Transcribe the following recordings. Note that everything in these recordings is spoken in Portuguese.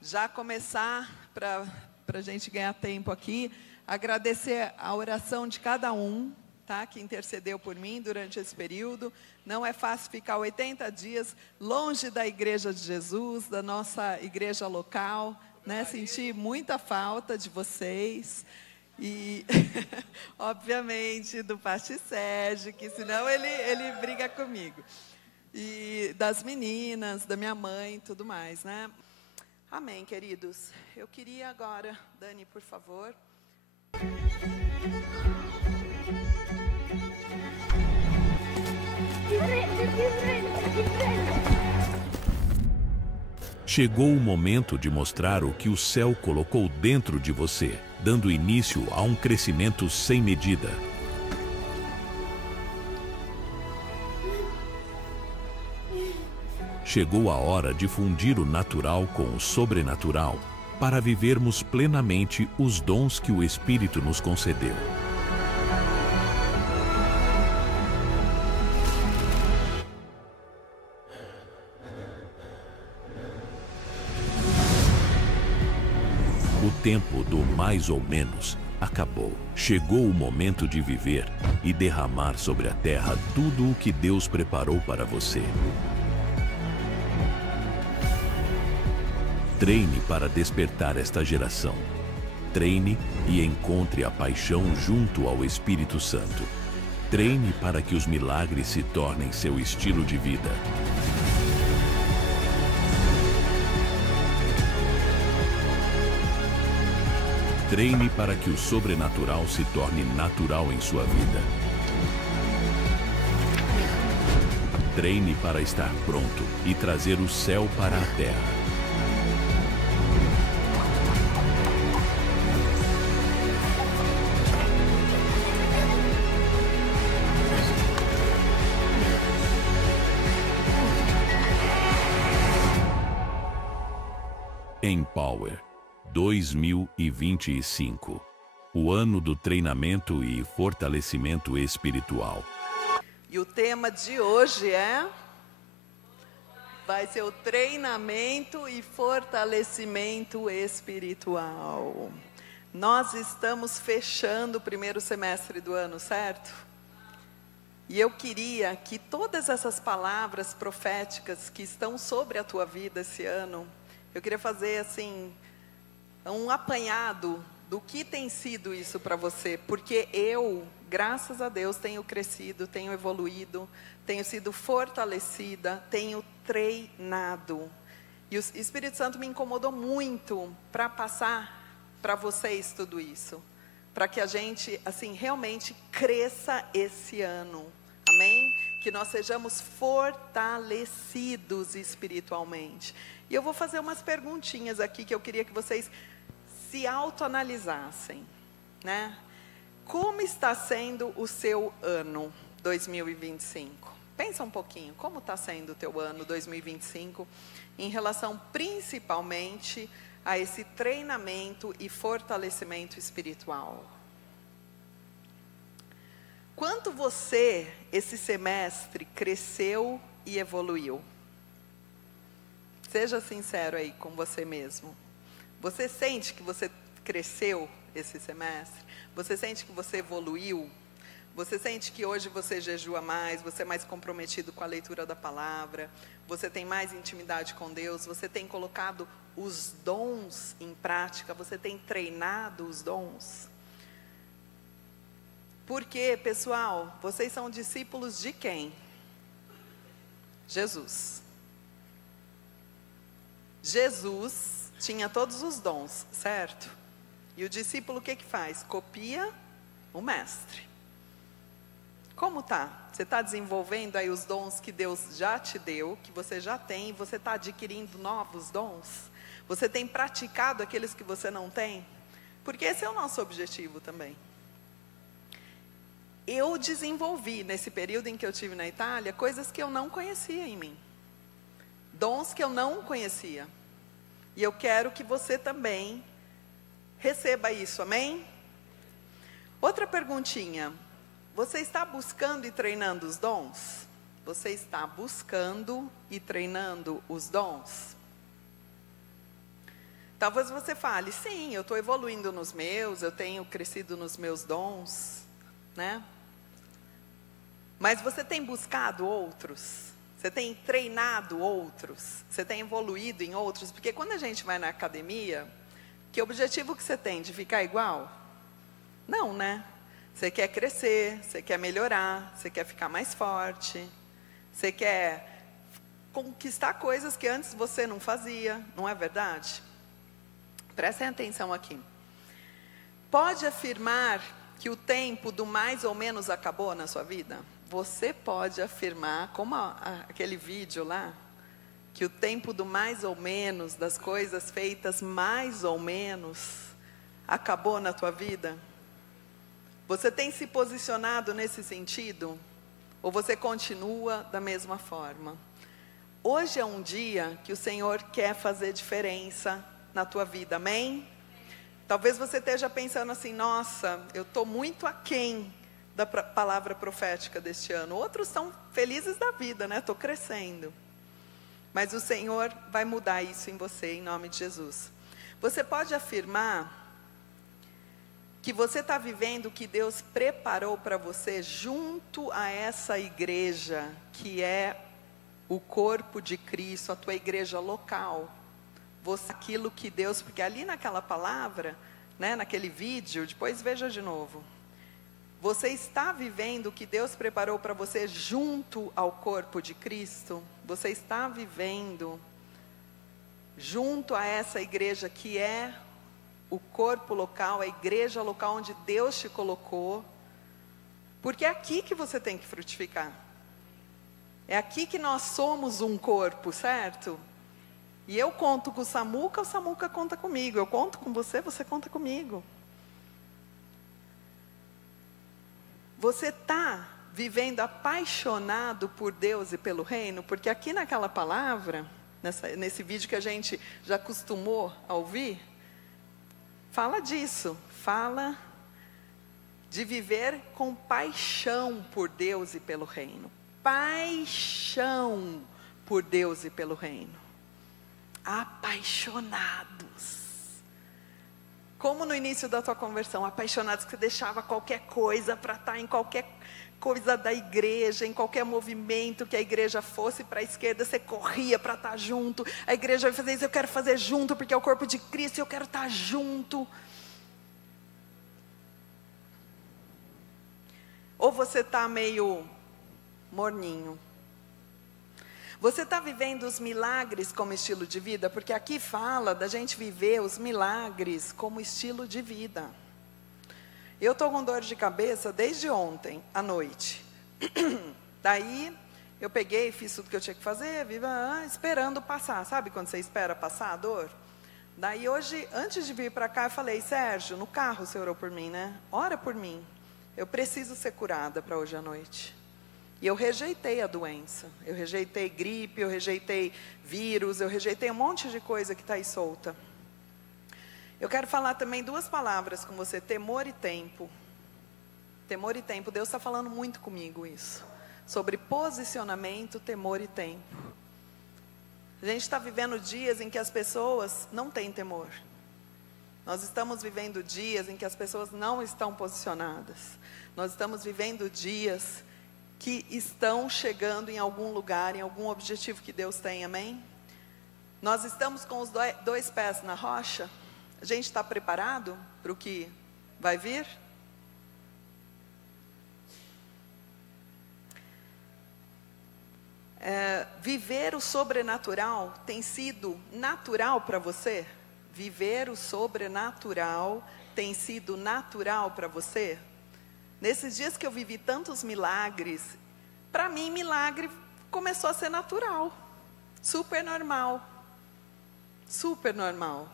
já começar, para a gente ganhar tempo aqui, agradecer a oração de cada um, tá, que intercedeu por mim durante esse período. Não é fácil ficar 80 dias longe da Igreja de Jesus, da nossa igreja local, né? Senti muita falta de vocês. E, obviamente, do pastor Sérgio, que senão ele briga comigo. E das meninas, da minha mãe e tudo mais, né? Amém, queridos. Eu queria agora, Dani, por favor. Chegou o momento de mostrar o que o céu colocou dentro de você, dando início a um crescimento sem medida. Chegou a hora de fundir o natural com o sobrenatural, para vivermos plenamente os dons que o Espírito nos concedeu. O tempo do mais ou menos acabou. Chegou o momento de viver e derramar sobre a terra tudo o que Deus preparou para você. Treine para despertar esta geração. Treine e encontre a paixão junto ao Espírito Santo. Treine para que os milagres se tornem seu estilo de vida. Treine para que o sobrenatural se torne natural em sua vida. Treine para estar pronto e trazer o céu para a terra. Empower 2025, o ano do treinamento e fortalecimento espiritual. E o tema de hoje vai ser o treinamento e fortalecimento espiritual. Nós estamos fechando o primeiro semestre do ano, certo? E eu queria que todas essas palavras proféticas que estão sobre a tua vida esse ano, eu queria fazer assim um apanhado do que tem sido isso para você, porque eu, graças a Deus, tenho crescido, tenho evoluído, tenho sido fortalecida, tenho treinado. E o Espírito Santo me incomodou muito para passar para vocês tudo isso, para que a gente, assim, realmente cresça esse ano. Amém? Que nós sejamos fortalecidos espiritualmente. E eu vou fazer umas perguntinhas aqui que eu queria que vocês se autoanalisassem, né? Como está sendo o seu ano 2025? Pensa um pouquinho, como está sendo o teu ano 2025 em relação principalmente a esse treinamento e fortalecimento espiritual? Quanto você, esse semestre, cresceu e evoluiu? Seja sincero aí com você mesmo. Você sente que você cresceu esse semestre? Você sente que você evoluiu? Você sente que hoje você jejua mais, você é mais comprometido com a leitura da palavra, você tem mais intimidade com Deus, você tem colocado os dons em prática, você tem treinado os dons? Porque, pessoal, vocês são discípulos de quem? Jesus. Jesus tinha todos os dons, certo? E o discípulo o que faz? Copia o mestre. Como tá? Você está desenvolvendo aí os dons que Deus já te deu, que você já tem, você está adquirindo novos dons? Você tem praticado aqueles que você não tem? Porque esse é o nosso objetivo também. Eu desenvolvi, nesse período em que eu estive na Itália, coisas que eu não conhecia em mim. Dons que eu não conhecia. E eu quero que você também receba isso, amém? Outra perguntinha. Você está buscando e treinando os dons? Você está buscando e treinando os dons? Talvez você fale, sim, eu estou evoluindo nos meus, eu tenho crescido nos meus dons, né? Mas você tem buscado outros? Você tem treinado outros? Você tem evoluído em outros? Porque quando a gente vai na academia, que objetivo que você tem? De ficar igual? Não, né? Você quer crescer, você quer melhorar, você quer ficar mais forte, você quer conquistar coisas que antes você não fazia, não é verdade? Prestem atenção aqui. Pode afirmar que o tempo do mais ou menos acabou na sua vida? Você pode afirmar, como aquele vídeo lá, que o tempo do mais ou menos, das coisas feitas mais ou menos, acabou na tua vida? Você tem se posicionado nesse sentido? Ou você continua da mesma forma? Hoje é um dia que o Senhor quer fazer diferença na tua vida, amém? Talvez você esteja pensando assim, nossa, eu estou muito aquém da palavra profética deste ano. Outros estão felizes da vida, né? Estou crescendo. Mas o Senhor vai mudar isso em você, em nome de Jesus. Você pode afirmar que você está vivendo o que Deus preparou para você junto a essa igreja, que é o corpo de Cristo, a tua igreja local. Você, aquilo que Deus, porque ali naquela palavra, né, naquele vídeo, depois veja de novo. Você está vivendo o que Deus preparou para você junto ao corpo de Cristo? Você está vivendo junto a essa igreja que é o corpo local, a igreja local onde Deus te colocou? Porque é aqui que você tem que frutificar. É aqui que nós somos um corpo, certo? E eu conto com o Samuca conta comigo. Eu conto com você, você conta comigo. Você está vivendo apaixonado por Deus e pelo reino? Porque aqui naquela palavra, nesse vídeo que a gente já acostumou a ouvir, fala disso. Fala de viver com paixão por Deus e pelo reino. Paixão por Deus e pelo reino. Apaixonados. Como no início da tua conversão, apaixonados que você deixava qualquer coisa para estar em qualquer coisa da igreja, em qualquer movimento que a igreja fosse para a esquerda, você corria para estar junto. A igreja vai fazer isso, eu quero fazer junto, porque é o corpo de Cristo e eu quero estar junto. Ou você está meio morninho? Você está vivendo os milagres como estilo de vida? Porque aqui fala da gente viver os milagres como estilo de vida. Eu estou com dor de cabeça desde ontem à noite. Daí eu peguei, fiz tudo que eu tinha que fazer, esperando passar. Sabe quando você espera passar a dor? Daí hoje, antes de vir para cá, eu falei, Sérgio, no carro você orou por mim, né? Ora por mim. Eu preciso ser curada para hoje à noite. E eu rejeitei a doença, eu rejeitei gripe, eu rejeitei vírus, eu rejeitei um monte de coisa que está aí solta. Eu quero falar também duas palavras com você, temor e tempo. Temor e tempo, Deus está falando muito comigo isso. Sobre posicionamento, temor e tempo. A gente está vivendo dias em que as pessoas não têm temor. Nós estamos vivendo dias em que as pessoas não estão posicionadas. Nós estamos vivendo dias que estão chegando em algum lugar, em algum objetivo que Deus tem, amém? Nós estamos com os dois pés na rocha? A gente está preparado para o que vai vir? Viver o sobrenatural tem sido natural para você? Viver o sobrenatural tem sido natural para você? Nesses dias que eu vivi tantos milagres, para mim milagre começou a ser natural, super normal, super normal.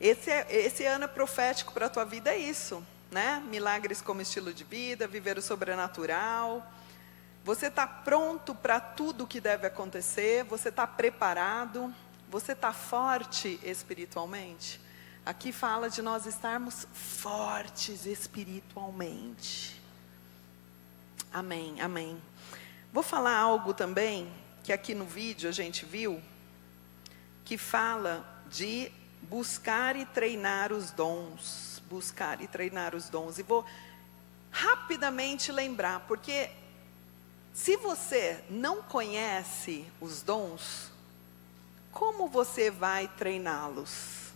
Esse ano é profético para a tua vida, é isso, né? Milagres como estilo de vida, viver o sobrenatural. Você está pronto para tudo que deve acontecer? Você está preparado? Você está forte espiritualmente? Aqui fala de nós estarmos fortes espiritualmente. Amém, amém. Vou falar algo também, que aqui no vídeo a gente viu, que fala de buscar e treinar os dons. Buscar e treinar os dons. E vou rapidamente lembrar, porque se você não conhece os dons, como você vai treiná-los?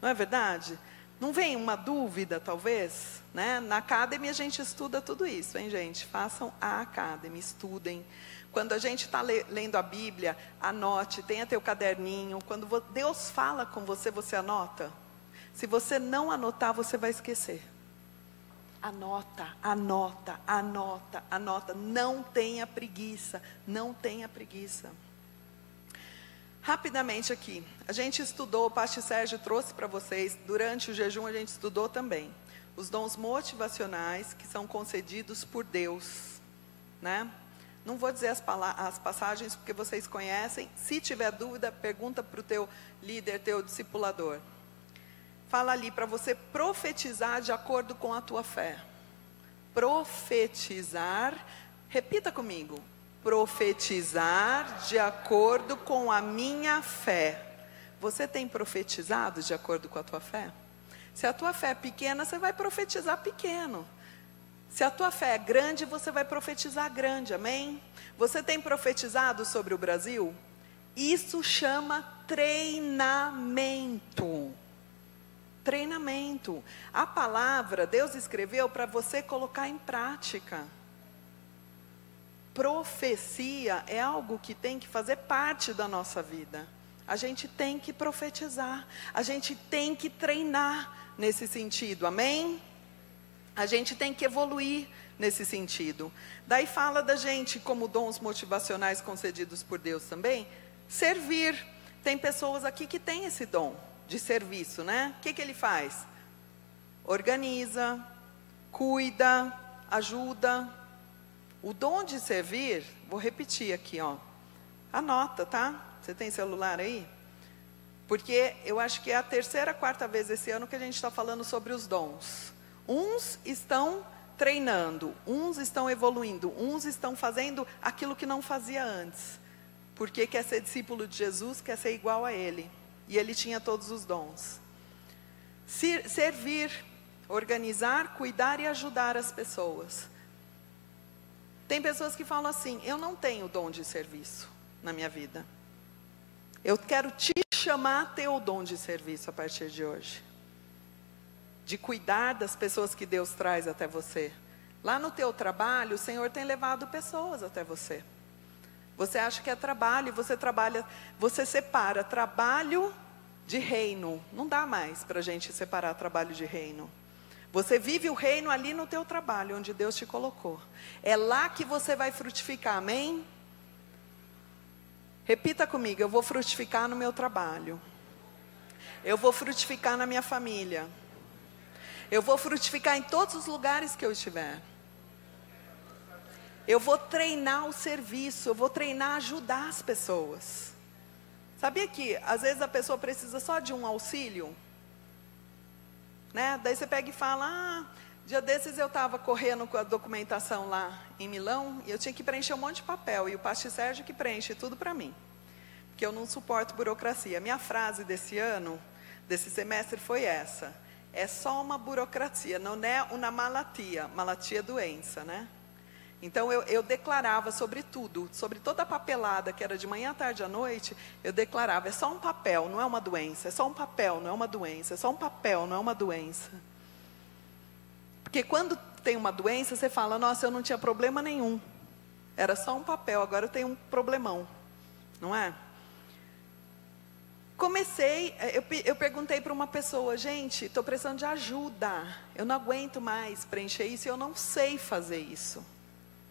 Não é verdade? Não vem uma dúvida, talvez? Né? Na Academy a gente estuda tudo isso, hein, gente? Façam a Academy, estudem. Quando a gente está lendo a Bíblia, anote, tenha teu caderninho. Quando Deus fala com você, você anota. Se você não anotar, você vai esquecer. Anota, anota, anota, anota. Não tenha preguiça, não tenha preguiça. Rapidamente aqui, a gente estudou, o Pastor Sérgio trouxe para vocês, durante o jejum a gente estudou também, os dons motivacionais que são concedidos por Deus, né? Não vou dizer as passagens porque vocês conhecem, se tiver dúvida, pergunta para o teu líder, teu discipulador. Fala ali para você profetizar de acordo com a tua fé. Profetizar, repita comigo. Profetizar de acordo com a minha fé. Você tem profetizado de acordo com a tua fé? Se a tua fé é pequena, você vai profetizar pequeno. Se a tua fé é grande, você vai profetizar grande, amém? Você tem profetizado sobre o Brasil? Isso chama treinamento. Treinamento. A palavra, Deus escreveu para você colocar em prática. Profecia é algo que tem que fazer parte da nossa vida. A gente tem que profetizar, a gente tem que treinar nesse sentido, amém? A gente tem que evoluir nesse sentido. Daí fala da gente como dons motivacionais concedidos por Deus também, servir. Tem pessoas aqui que têm esse dom de serviço, né? O que ele faz? Organiza, cuida, ajuda. O dom de servir, vou repetir aqui, ó. Anota, tá? Você tem celular aí? Porque eu acho que é a terceira, quarta vez esse ano que a gente está falando sobre os dons. Uns estão treinando, uns estão evoluindo, uns estão fazendo aquilo que não fazia antes. Porque quer ser discípulo de Jesus, quer ser igual a Ele. E Ele tinha todos os dons. Servir, organizar, cuidar e ajudar as pessoas. Tem pessoas que falam assim, eu não tenho dom de serviço na minha vida. Eu quero te chamar a ter o dom de serviço a partir de hoje. De cuidar das pessoas que Deus traz até você. Lá no teu trabalho, o Senhor tem levado pessoas até você. Você acha que é trabalho, você separa trabalho de reino. Não dá mais para a gente separar trabalho de reino. Você vive o reino ali no teu trabalho, onde Deus te colocou. É lá que você vai frutificar, amém? Repita comigo, eu vou frutificar no meu trabalho. Eu vou frutificar na minha família. Eu vou frutificar em todos os lugares que eu estiver. Eu vou treinar o serviço, eu vou treinar ajudar as pessoas. Sabia que às vezes a pessoa precisa só de um auxílio? Né? Daí você pega e fala, dia desses eu estava correndo com a documentação lá em Milão, e eu tinha que preencher um monte de papel, e o Pastor Sérgio que preenche tudo para mim, porque eu não suporto burocracia. Minha frase desse ano, desse semestre foi essa, é só uma burocracia, não é uma malatia é doença, né? Então eu declarava sobre tudo, sobre toda a papelada que era de manhã, à tarde, à noite, eu declarava, é só um papel, não é uma doença, é só um papel, não é uma doença, é só um papel, não é uma doença. Porque quando tem uma doença, você fala, nossa, eu não tinha problema nenhum, era só um papel, agora eu tenho um problemão, não é? Eu perguntei para uma pessoa, gente, estou precisando de ajuda, eu não aguento mais preencher isso, eu não sei fazer isso.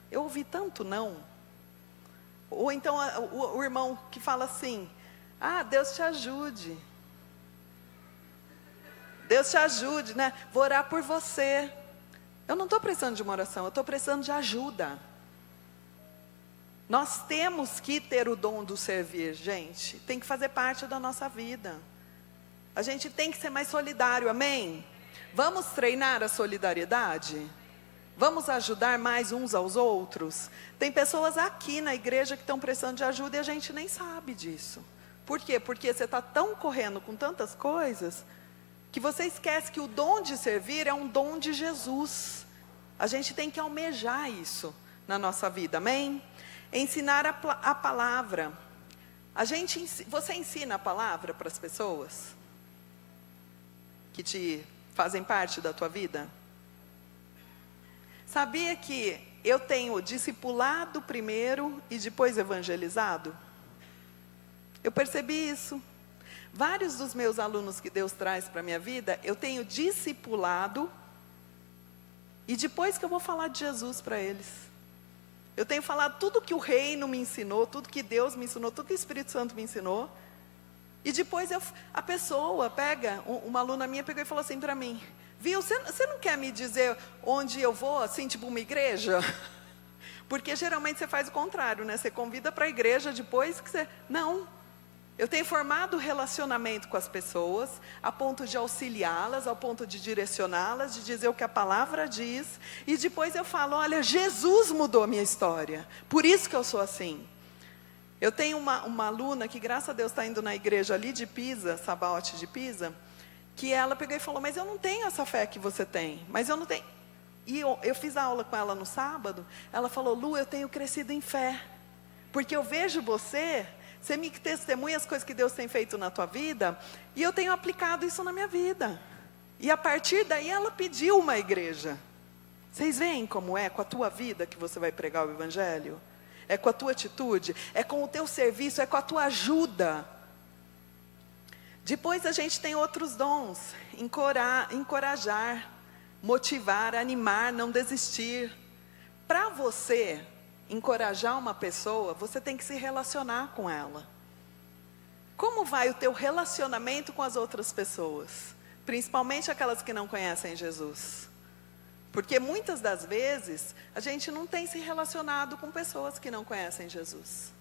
Eu ouvi tanto não. Ou então o irmão que fala assim, Deus te ajude. Deus te ajude, né? Vou orar por você. Eu não estou precisando de uma oração, eu estou precisando de ajuda. Nós temos que ter o dom do servir, gente. Tem que fazer parte da nossa vida. A gente tem que ser mais solidário, amém? Vamos treinar a solidariedade? Vamos ajudar mais uns aos outros? Tem pessoas aqui na igreja que estão precisando de ajuda e a gente nem sabe disso. Por quê? Porque você está tão correndo com tantas coisas, que você esquece que o dom de servir é um dom de Jesus. A gente tem que almejar isso na nossa vida, amém? Ensinar a palavra. Você ensina a palavra para as pessoas que te fazem parte da tua vida? Sabia que eu tenho discipulado primeiro e depois evangelizado? Eu percebi isso. Vários dos meus alunos que Deus traz para a minha vida, eu tenho discipulado, e depois que eu vou falar de Jesus para eles. Eu tenho falado tudo que o reino me ensinou, tudo que Deus me ensinou, tudo que o Espírito Santo me ensinou. E depois a pessoa pega, uma aluna minha pegou e falou assim para mim: viu, você não quer me dizer onde eu vou, assim, tipo uma igreja? Porque geralmente você faz o contrário, né? Você convida para a igreja depois que você... Não. Eu tenho formado relacionamento com as pessoas, a ponto de auxiliá-las, ao ponto de direcioná-las, de dizer o que a palavra diz. E depois eu falo, olha, Jesus mudou a minha história. Por isso que eu sou assim. Eu tenho uma aluna que, graças a Deus, está indo na igreja ali de Pisa, Sabaote de Pisa, que ela pegou e falou, mas eu não tenho essa fé que você tem. Mas eu não tenho. E eu fiz a aula com ela no sábado, ela falou, Lu, eu tenho crescido em fé. Porque eu vejo você me testemunha as coisas que Deus tem feito na tua vida, e eu tenho aplicado isso na minha vida. E a partir daí ela pediu uma igreja. Vocês veem como é com a tua vida que você vai pregar o evangelho? É com a tua atitude, é com o teu serviço, é com a tua ajuda. Depois a gente tem outros dons: encorajar, motivar, animar, não desistir. Para você encorajar uma pessoa, você tem que se relacionar com ela. Como vai o teu relacionamento com as outras pessoas? Principalmente aquelas que não conhecem Jesus. Porque muitas das vezes, a gente não tem se relacionado com pessoas que não conhecem Jesus.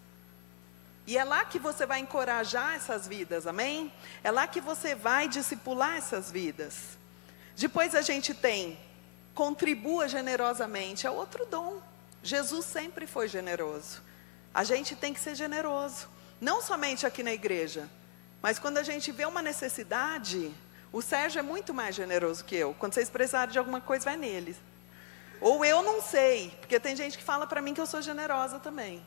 E é lá que você vai encorajar essas vidas, amém? É lá que você vai discipular essas vidas. Depois a gente tem, contribua generosamente, é outro dom. Jesus sempre foi generoso. A gente tem que ser generoso. Não somente aqui na igreja, mas quando a gente vê uma necessidade, o Sérgio é muito mais generoso que eu. Quando vocês precisarem de alguma coisa, vai nele. Ou eu não sei, porque tem gente que fala para mim que eu sou generosa também.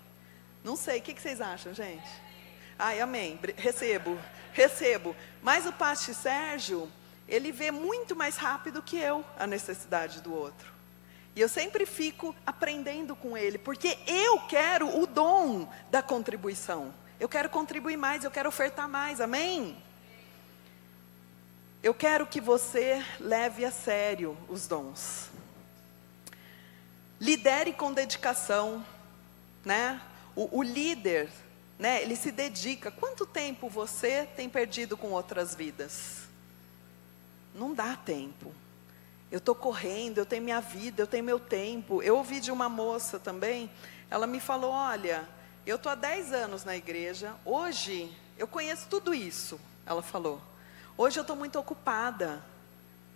Não sei, o que vocês acham, gente? Ai, amém, recebo. Mas o pastor Sérgio, ele vê muito mais rápido que eu a necessidade do outro. E eu sempre fico aprendendo com ele, porque eu quero o dom da contribuição. Eu quero contribuir mais, eu quero ofertar mais, amém? Eu quero que você leve a sério os dons. Lidere com dedicação, né? O líder, né? Ele se dedica. Quanto tempo você tem perdido com outras vidas? Não dá tempo. Eu estou correndo, eu tenho minha vida, eu tenho meu tempo. Eu ouvi de uma moça também, ela me falou, olha, eu estou há 10 anos na igreja, hoje eu conheço tudo isso, ela falou. Hoje eu estou muito ocupada,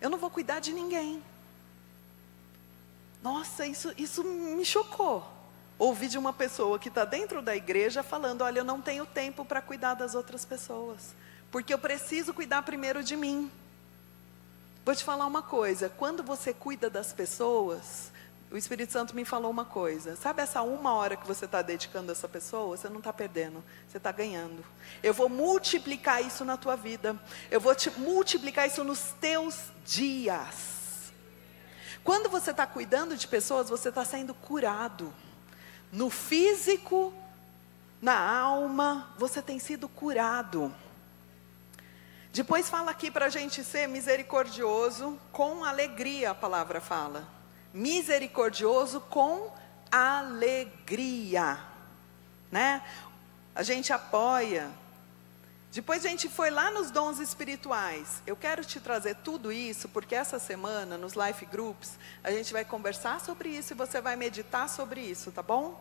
eu não vou cuidar de ninguém. Nossa, isso me chocou. Ouvi de uma pessoa que está dentro da igreja falando, olha, eu não tenho tempo para cuidar das outras pessoas, porque eu preciso cuidar primeiro de mim. Vou te falar uma coisa, quando você cuida das pessoas, o Espírito Santo me falou uma coisa, sabe essa 1 hora que você está dedicando a essa pessoa, você não está perdendo, você está ganhando. Eu vou multiplicar isso na tua vida, eu vou multiplicar isso nos teus dias. Quando você está cuidando de pessoas, você está sendo curado. No físico, na alma, você tem sido curado. Depois fala aqui para a gente ser misericordioso com alegria, a palavra fala. Misericordioso com alegria, né? A gente apoia. Depois a gente foi lá nos dons espirituais. Eu quero te trazer tudo isso, porque essa semana, nos Life Groups, a gente vai conversar sobre isso e você vai meditar sobre isso, tá bom?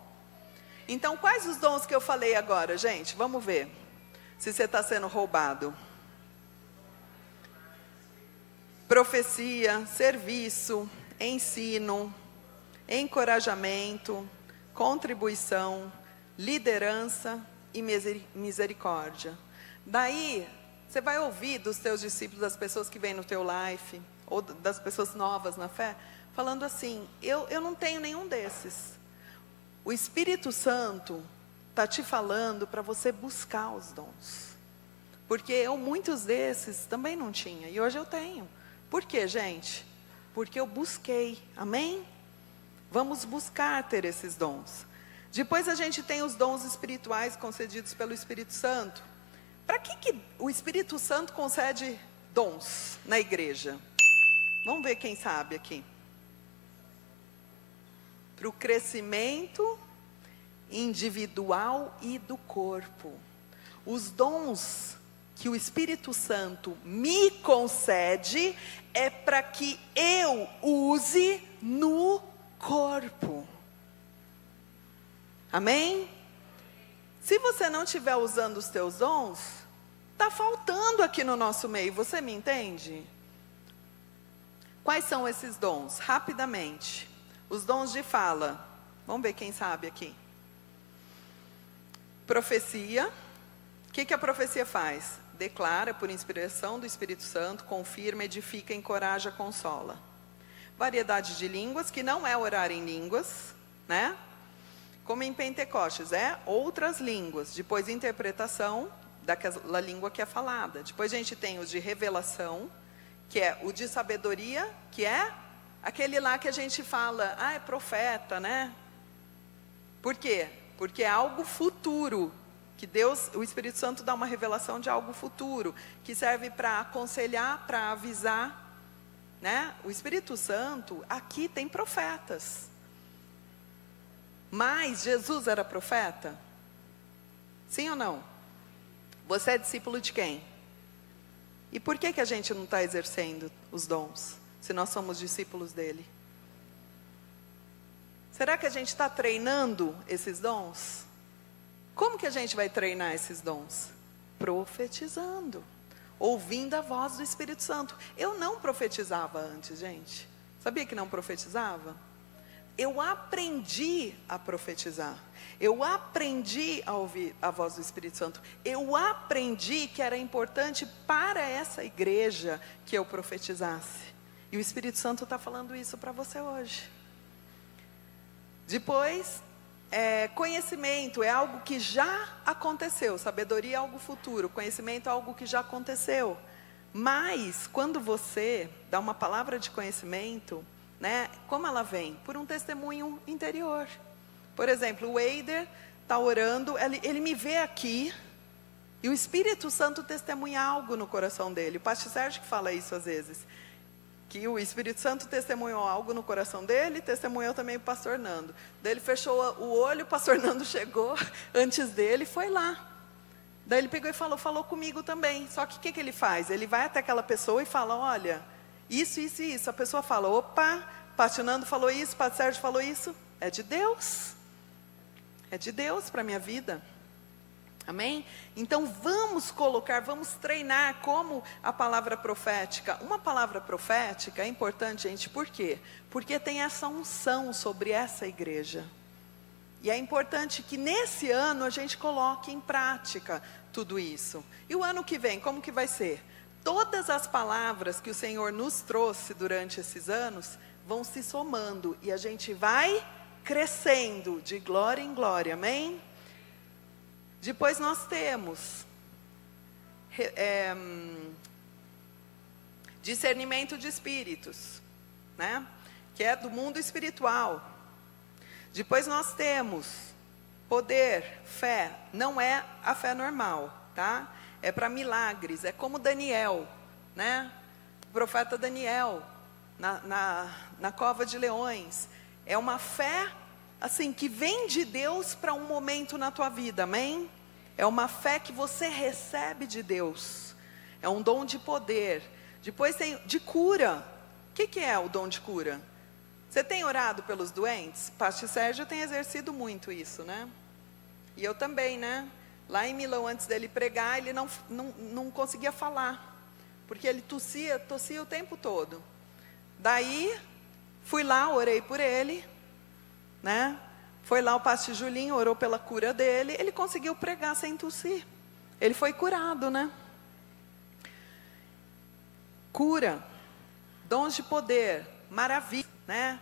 Então, quais os dons que eu falei agora, gente? Vamos ver se você está sendo roubado. Profecia, serviço, ensino, encorajamento, contribuição, liderança e misericórdia. Daí, você vai ouvir dos teus discípulos, das pessoas que vêm no teu life, ou das pessoas novas na fé, falando assim, eu não tenho nenhum desses. O Espírito Santo está te falando para você buscar os dons. Porque eu, muitos desses, também não tinha, e hoje eu tenho. Por quê, gente? Porque eu busquei, amém? Vamos buscar ter esses dons. Depois a gente tem os dons espirituais concedidos pelo Espírito Santo. Para que o Espírito Santo concede dons na igreja? Vamos ver quem sabe aqui. Para o crescimento individual e do corpo. Os dons que o Espírito Santo me concede é para que eu use no corpo. Amém? Se você não estiver usando os teus dons, está faltando aqui no nosso meio, você me entende? Quais são esses dons? Rapidamente. Os dons de fala. Vamos ver quem sabe aqui. Profecia. O que a profecia faz? Declara por inspiração do Espírito Santo, confirma, edifica, encoraja, consola. Variedade de línguas, que não é orar em línguas, né? Como em Pentecostes, é outras línguas. Depois interpretação daquela língua que é falada. Depois a gente tem os de revelação, que é o de sabedoria, que é aquele lá que a gente fala, é profeta, né? Por quê? Porque é algo futuro, que Deus, o Espírito Santo dá uma revelação de algo futuro, que serve para aconselhar, para avisar, né? O Espírito Santo, aqui tem profetas. Mas Jesus era profeta? Sim ou não? Você é discípulo de quem? E por que a gente não está exercendo os dons, se nós somos discípulos dele? Será que a gente está treinando esses dons? Como que a gente vai treinar esses dons? Profetizando, ouvindo a voz do Espírito Santo. Eu não profetizava antes, gente. Sabia que não profetizava? Eu aprendi a profetizar. Eu aprendi a ouvir a voz do Espírito Santo. Eu aprendi que era importante para essa igreja que eu profetizasse. E o Espírito Santo está falando isso para você hoje. Depois, conhecimento é algo que já aconteceu. Sabedoria é algo futuro. Conhecimento é algo que já aconteceu. Mas, quando você dá uma palavra de conhecimento, né, como ela vem? Por um testemunho interior. Por exemplo, o Eider está orando, ele me vê aqui, e o Espírito Santo testemunha algo no coração dele. O pastor Sérgio que fala isso às vezes, que o Espírito Santo testemunhou algo no coração dele, testemunhou também o pastor Nando. Daí ele fechou o olho, o pastor Nando chegou antes dele, foi lá. Daí ele pegou e falou comigo também. Só que o que ele faz? Ele vai até aquela pessoa e fala, olha, isso, isso e isso. A pessoa fala, opa, pastor Nando falou isso, pastor Sérgio falou isso. É de Deus. É de Deus para a minha vida. Amém? Então vamos vamos treinar como a palavra profética. Uma palavra profética é importante, gente, por quê? Porque tem essa unção sobre essa igreja. E é importante que nesse ano a gente coloque em prática tudo isso. E o ano que vem, como que vai ser? Todas as palavras que o Senhor nos trouxe durante esses anos vão se somando e a gente vai crescendo de glória em glória, amém? Depois nós temos discernimento de espíritos, né? Que é do mundo espiritual. Depois nós temos poder, fé, não é a fé normal, tá? É para milagres, é como Daniel, né? O profeta Daniel, na cova de leões. É uma fé, assim, que vem de Deus para um momento na tua vida, amém? É uma fé que você recebe de Deus. É um dom de poder. Depois tem de cura. O que é o dom de cura? Você tem orado pelos doentes? Pastor Sérgio tem exercido muito isso, né? E eu também, né? Lá em Milão, antes dele pregar, ele não conseguia falar. Porque ele tossia o tempo todo. Daí, fui lá, orei por ele, né? Foi lá o pastor Julinho, orou pela cura dele. Ele conseguiu pregar sem tossir. Ele foi curado, né? Cura, dons de poder, maravilha, né?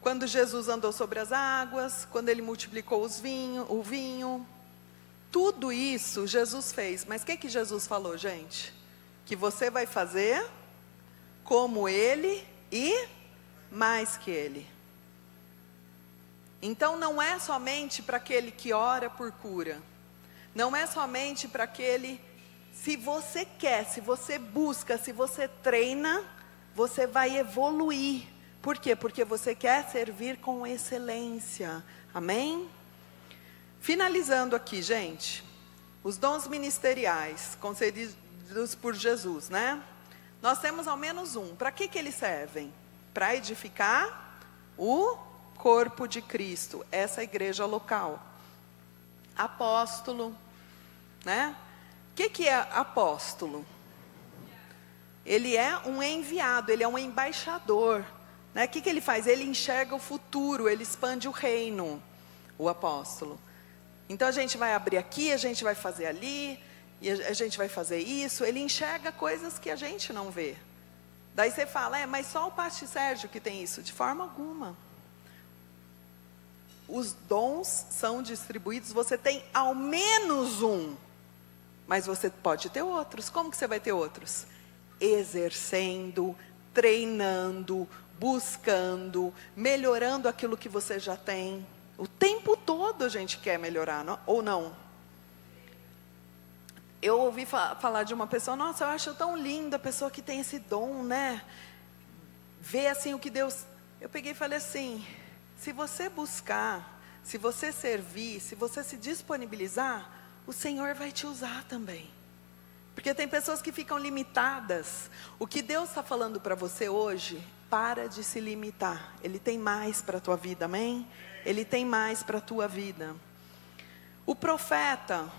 Quando Jesus andou sobre as águas, quando ele multiplicou o vinho, tudo isso Jesus fez. Mas o que Jesus falou, gente? Que você vai fazer como ele e mais que ele. Então não é somente para aquele que ora por cura. Não é somente para aquele, se você quer, se você busca, se você treina, você vai evoluir. Por quê? Porque você quer servir com excelência. Amém? Finalizando aqui, gente, os dons ministeriais concedidos por Jesus, né? Nós temos ao menos um. Para que eles servem? Para edificar o corpo de Cristo, essa igreja local. Apóstolo, né? O que é apóstolo? Ele é um enviado, ele é um embaixador. Né? O que ele faz? Ele enxerga o futuro, ele expande o reino, o apóstolo. Então a gente vai abrir aqui, a gente vai fazer ali, e a gente vai fazer isso. Ele enxerga coisas que a gente não vê. Daí você fala, mas só o pastor Sérgio que tem isso. De forma alguma. Os dons são distribuídos, você tem ao menos um, mas você pode ter outros. Como que você vai ter outros? Exercendo, treinando, buscando, melhorando aquilo que você já tem. O tempo todo a gente quer melhorar, não? Ou não? Eu ouvi falar de uma pessoa, nossa, eu acho tão linda a pessoa que tem esse dom, né? Ver assim o que Deus... Eu peguei e falei assim, se você buscar, se você servir, se você se disponibilizar, o Senhor vai te usar também. Porque tem pessoas que ficam limitadas. O que Deus está falando para você hoje, para de se limitar. Ele tem mais para a tua vida, amém? Ele tem mais para a tua vida. O profeta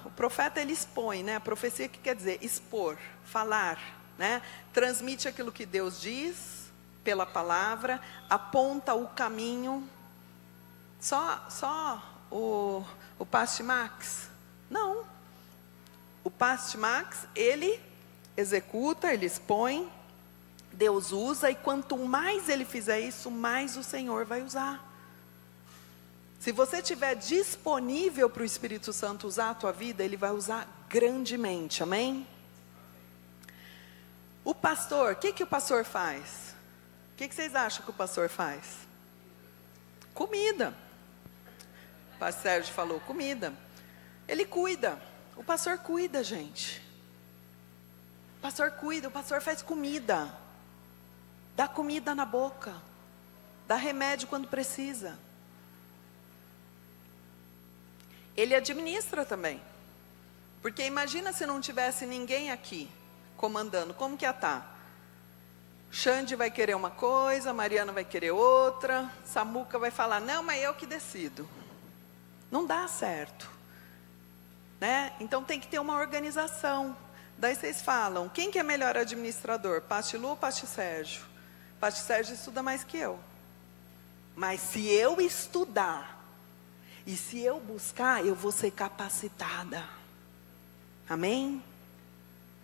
ele expõe, né? A profecia que quer dizer expor, falar, né? Transmite aquilo que Deus diz pela palavra, aponta o caminho. Só o pastor Max? Não. O pastor Max, ele executa, ele expõe, Deus usa, e quanto mais ele fizer isso, mais o Senhor vai usar. Se você estiver disponível para o Espírito Santo usar a tua vida, ele vai usar grandemente, amém? O pastor, o que o pastor faz? O que vocês acham que o pastor faz? Comida. O pastor Sérgio falou comida. Ele cuida. O pastor cuida, gente. O pastor cuida, o pastor faz comida. Dá comida na boca. Dá remédio quando precisa. Ele administra também. Porque imagina se não tivesse ninguém aqui comandando, como que ia estar? Xande vai querer uma coisa, Mariana vai querer outra, Samuca vai falar, não, mas eu que decido. Não dá certo. Né? Então tem que ter uma organização. Daí vocês falam, quem que é melhor administrador? Pastor Lu ou pastor Sérgio? Pastor Sérgio estuda mais que eu. Mas se eu estudar, e se eu buscar, eu vou ser capacitada. Amém?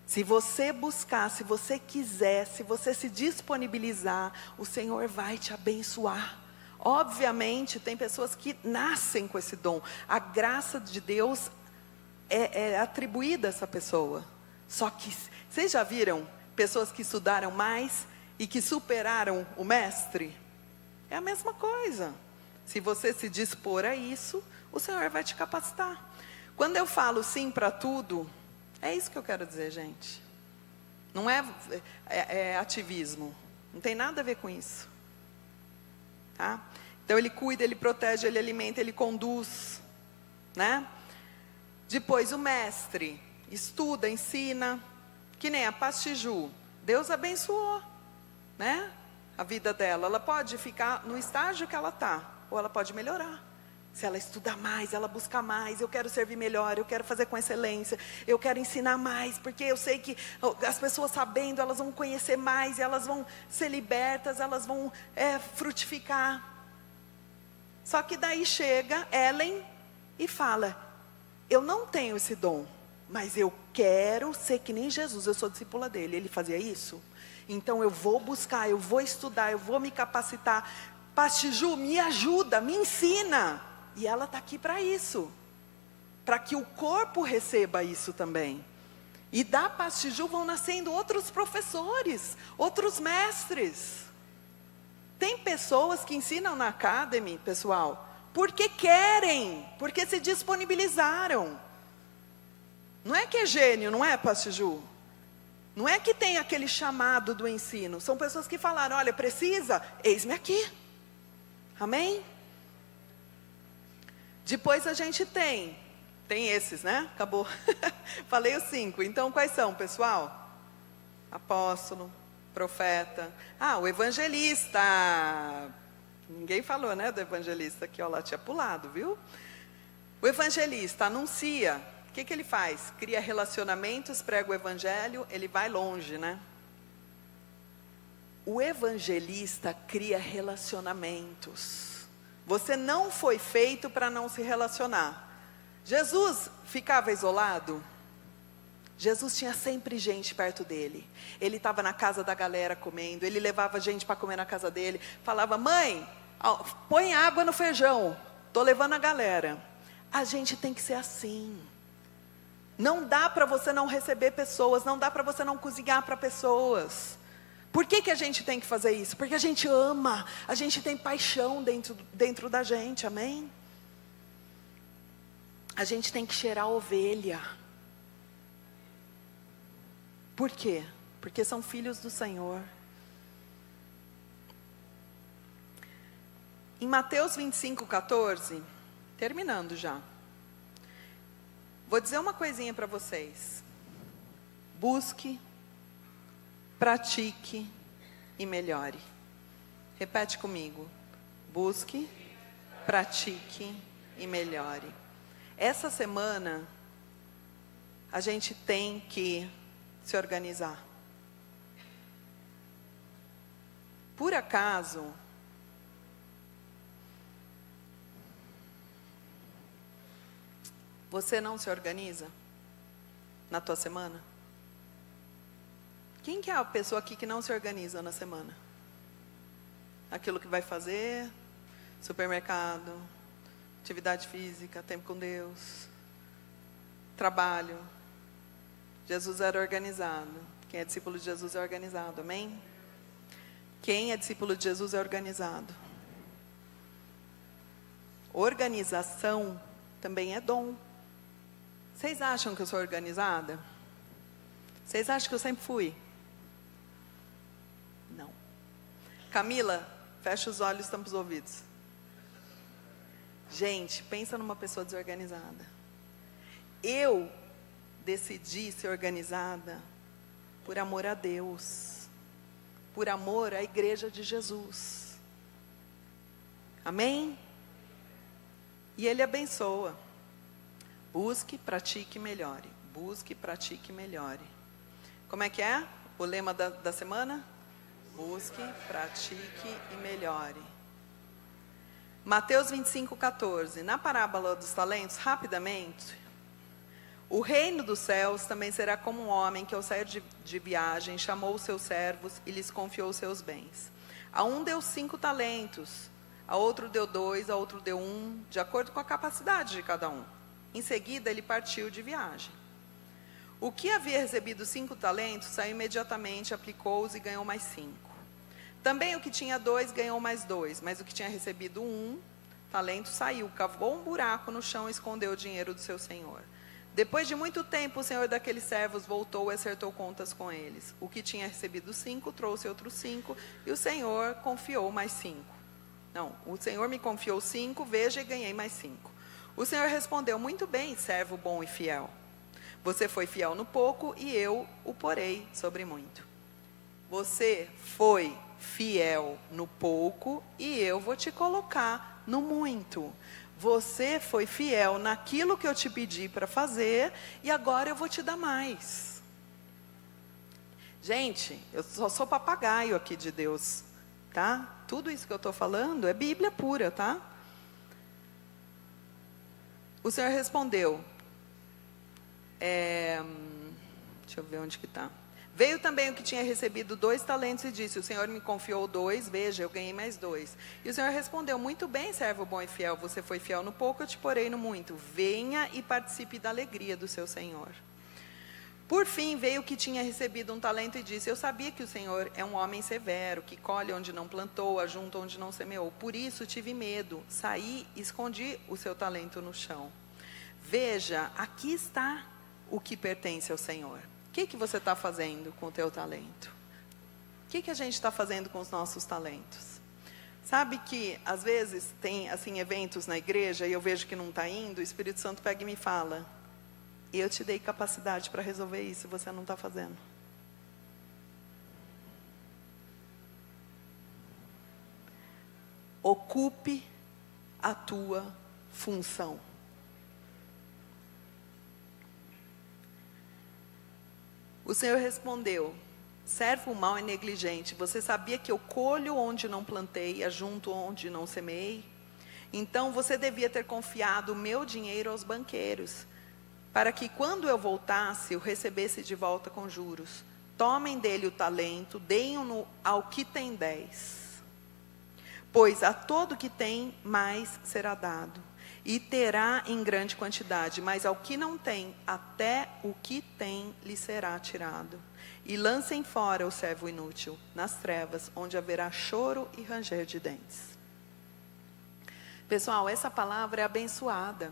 Se você buscar, se você quiser, se você se disponibilizar, o Senhor vai te abençoar. Obviamente, tem pessoas que nascem com esse dom. A graça de Deus é atribuída a essa pessoa. Só que, vocês já viram pessoas que estudaram mais e que superaram o mestre? É a mesma coisa. Se você se dispor a isso, o Senhor vai te capacitar. Quando eu falo sim para tudo, é isso que eu quero dizer, gente. Não é ativismo. Não tem nada a ver com isso. Tá? Então ele cuida, ele protege, ele alimenta, ele conduz. Né? Depois o mestre estuda, ensina. Que nem a pastor Ju. Deus abençoou. Né? A vida dela. Ela pode ficar no estágio que ela está. Ou ela pode melhorar. Se ela estudar mais, ela buscar mais, eu quero servir melhor, eu quero fazer com excelência, eu quero ensinar mais, porque eu sei que as pessoas sabendo, elas vão conhecer mais, elas vão ser libertas, elas vão frutificar. Só que daí chega Ellen e fala, eu não tenho esse dom, mas eu quero ser que nem Jesus, eu sou discípula dele. Ele fazia isso? Então eu vou buscar, eu vou estudar, eu vou me capacitar. Pastor Ju, me ajuda, me ensina. E ela está aqui para isso. Para que o corpo receba isso também. E da Pastor Ju vão nascendo outros professores, outros mestres. Tem pessoas que ensinam na Academy, pessoal, porque querem, porque se disponibilizaram. Não é que é gênio, não é, Pastor Ju? Não é que tem aquele chamado do ensino. São pessoas que falaram, olha, precisa? Eis-me aqui. Amém? Depois a gente tem esses, né? Acabou. Falei os 5. Então, quais são, pessoal? Apóstolo, profeta. O evangelista. Ninguém falou, né, do evangelista aqui, ó, lá tinha pulado, viu? O evangelista anuncia. O que ele faz? Cria relacionamentos, prega o evangelho, ele vai longe, né? O evangelista cria relacionamentos. Você não foi feito para não se relacionar. Jesus ficava isolado? Jesus tinha sempre gente perto dele. Ele estava na casa da galera comendo, ele levava gente para comer na casa dele. Falava, mãe, põe água no feijão, estou levando a galera. A gente tem que ser assim. Não dá para você não receber pessoas, não dá para você não cozinhar para pessoas. Por que a gente tem que fazer isso? Porque a gente ama, a gente tem paixão dentro da gente, amém? A gente tem que cheirar a ovelha. Por quê? Porque são filhos do Senhor. Em Mateus 25:14, terminando já. Vou dizer uma coisinha para vocês. Busque, pratique e melhore. Repete comigo. Busque, pratique e melhore. Essa semana, a gente tem que se organizar. Por acaso, você não se organiza na tua semana? Quem que é a pessoa aqui que não se organiza na semana? Aquilo que vai fazer, supermercado, atividade física, tempo com Deus, trabalho. Jesus era organizado. Quem é discípulo de Jesus é organizado, amém? Quem é discípulo de Jesus é organizado. Organização também é dom. Vocês acham que eu sou organizada? Vocês acham que eu sempre fui? Não. Camila, fecha os olhos, tampa os ouvidos. Gente, pensa numa pessoa desorganizada. Eu decidi ser organizada por amor a Deus, por amor à igreja de Jesus. Amém? E Ele abençoa. Busque, pratique e melhore. Busque, pratique e melhore. Como é que é o lema da semana? Busque, pratique e melhore. Mateus 25:14. Na parábola dos talentos, rapidamente. O reino dos céus também será como um homem que, ao sair de viagem, chamou os seus servos e lhes confiou os seus bens. A um deu 5 talentos, a outro deu 2, a outro deu 1, de acordo com a capacidade de cada um. Em seguida, ele partiu de viagem. O que havia recebido 5 talentos, saiu imediatamente, aplicou-os e ganhou mais 5. Também o que tinha 2 ganhou mais 2, mas o que tinha recebido 1 talento saiu, cavou um buraco no chão e escondeu o dinheiro do seu senhor. Depois de muito tempo, o senhor daqueles servos voltou e acertou contas com eles. O que tinha recebido 5, trouxe outros 5, e o senhor confiou mais 5. Não, o senhor me confiou 5, veja, e ganhei mais 5. O senhor respondeu, muito bem, servo bom e fiel. Você foi fiel no pouco, e eu o porei sobre muito. Você foi fiel no pouco, e eu vou te colocar no muito. Você foi fiel naquilo que eu te pedi para fazer, e agora eu vou te dar mais. Gente, eu só sou papagaio aqui de Deus, tá? Tudo isso que eu estou falando é Bíblia pura, tá? O Senhor respondeu, Deixa eu ver onde que está. Veio também o que tinha recebido 2 talentos e disse: o Senhor me confiou 2, veja, eu ganhei mais 2. E o Senhor respondeu: muito bem, servo bom e fiel, você foi fiel no pouco, eu te porei no muito. Venha e participe da alegria do seu Senhor. Por fim, veio o que tinha recebido 1 talento e disse: eu sabia que o Senhor é um homem severo, que colhe onde não plantou, ajunta onde não semeou. Por isso tive medo, saí e escondi o seu talento no chão. Veja, aqui está o que pertence ao Senhor. O que você está fazendo com o teu talento? O que a gente está fazendo com os nossos talentos? Sabe que às vezes tem assim eventos na igreja e eu vejo que não está indo, o Espírito Santo pega e me fala: eu te dei capacidade para resolver isso e você não está fazendo. Ocupe a tua função. O Senhor respondeu: servo mau e negligente, você sabia que eu colho onde não plantei, ajunto onde não semeei? Então você devia ter confiado o meu dinheiro aos banqueiros, para que quando eu voltasse, eu recebesse de volta com juros. Tomem dele o talento, deem-no ao que tem 10. Pois a todo que tem, mais será dado, e terá em grande quantidade, mas ao que não tem, até o que tem lhe será tirado. E lancem fora o servo inútil, nas trevas, onde haverá choro e ranger de dentes. Pessoal, essa palavra é abençoada.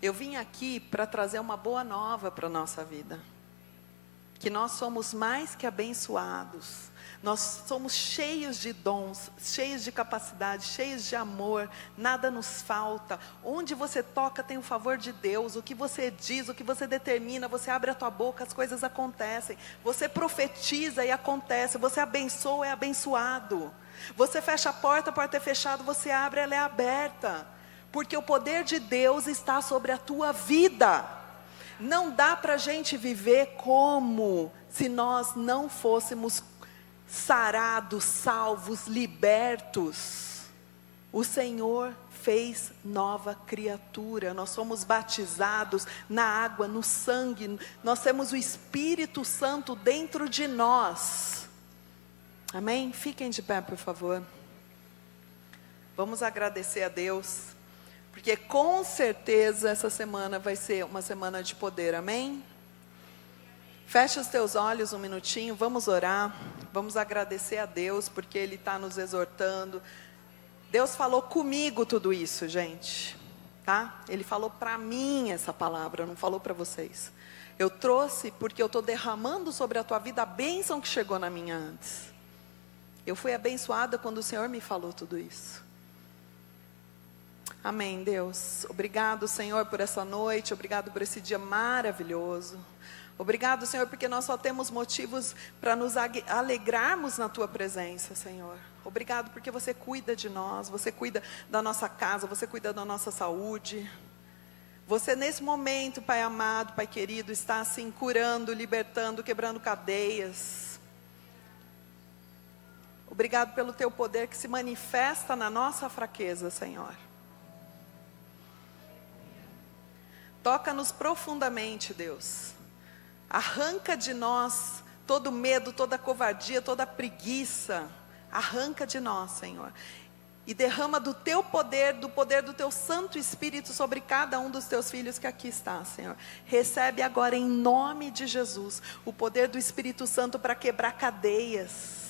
Eu vim aqui para trazer uma boa nova para a nossa vida. Que nós somos mais que abençoados. Nós somos cheios de dons, cheios de capacidade, cheios de amor, nada nos falta. Onde você toca tem o favor de Deus, o que você diz, o que você determina, você abre a tua boca, as coisas acontecem. Você profetiza e acontece, você abençoa, é abençoado. Você fecha a porta é fechada, você abre, ela é aberta. Porque o poder de Deus está sobre a tua vida. Não dá para a gente viver como se nós não fôssemos sarados, salvos, libertos. O Senhor fez nova criatura. Nós somos batizados na água, no sangue. Nós temos o Espírito Santo dentro de nós. Amém? Fiquem de pé, por favor. Vamos agradecer a Deus, porque com certeza essa semana vai ser uma semana de poder. Amém? Feche os teus olhos um minutinho, vamos orar. Vamos agradecer a Deus, porque Ele está nos exortando. Deus falou comigo tudo isso, gente, tá? Ele falou para mim essa palavra, não falou para vocês. Eu trouxe porque eu estou derramando sobre a tua vida a bênção que chegou na minha antes. Eu fui abençoada quando o Senhor me falou tudo isso. Amém, Deus. Obrigado, Senhor, por essa noite. Obrigado por esse dia maravilhoso. Obrigado, Senhor, porque nós só temos motivos para nos alegrarmos na Tua presença, Senhor. Obrigado porque você cuida de nós, você cuida da nossa casa, você cuida da nossa saúde. Você nesse momento, Pai amado, Pai querido, está assim curando, libertando, quebrando cadeias. Obrigado pelo Teu poder que se manifesta na nossa fraqueza, Senhor. Toca-nos profundamente, Deus. Arranca de nós todo medo, toda covardia, toda preguiça. Arranca de nós, Senhor. E derrama do Teu poder, do poder do Teu Santo Espírito sobre cada um dos Teus filhos que aqui está, Senhor. Recebe agora em nome de Jesus o poder do Espírito Santo para quebrar cadeias.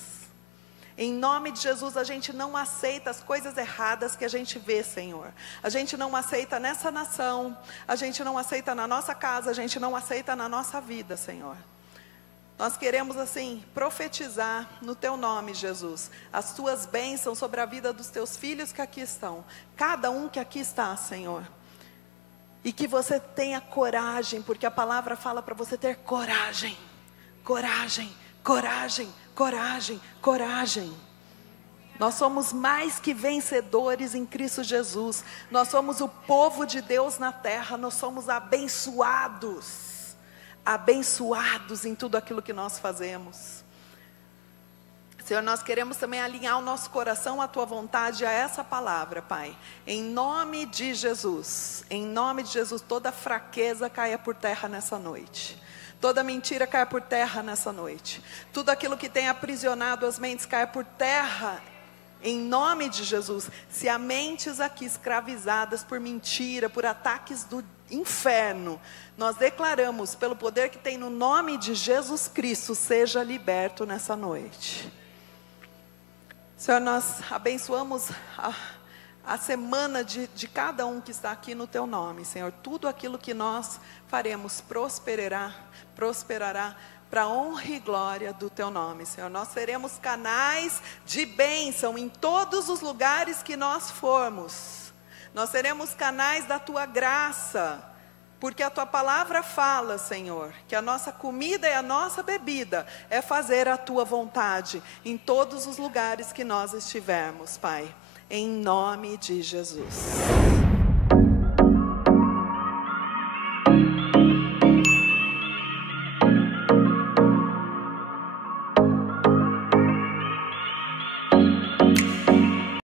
Em nome de Jesus, a gente não aceita as coisas erradas que a gente vê, Senhor. A gente não aceita nessa nação, a gente não aceita na nossa casa, a gente não aceita na nossa vida, Senhor. Nós queremos assim, profetizar no Teu nome, Jesus, as Tuas bênçãos sobre a vida dos Teus filhos que aqui estão. Cada um que aqui está, Senhor. E que você tenha coragem, porque a palavra fala para você ter coragem. Coragem, coragem. Coragem, coragem. Nós somos mais que vencedores em Cristo Jesus. Nós somos o povo de Deus na terra. Nós somos abençoados. Abençoados em tudo aquilo que nós fazemos. Senhor, nós queremos também alinhar o nosso coração à Tua vontade, a essa palavra, Pai. Em nome de Jesus, toda fraqueza caia por terra nessa noite. Toda mentira cai por terra nessa noite. Tudo aquilo que tem aprisionado as mentes cai por terra. Em nome de Jesus. Se há mentes aqui escravizadas por mentira, por ataques do inferno, nós declaramos, pelo poder que tem no nome de Jesus Cristo, seja liberto nessa noite. Senhor, nós abençoamos a semana de cada um que está aqui no Teu nome, Senhor. Tudo aquilo que nós faremos prosperará para a honra e glória do Teu nome, Senhor. Nós seremos canais de bênção em todos os lugares que nós formos. Nós seremos canais da Tua graça, porque a Tua palavra fala, Senhor, que a nossa comida e a nossa bebida é fazer a Tua vontade em todos os lugares que nós estivermos, Pai. Em nome de Jesus.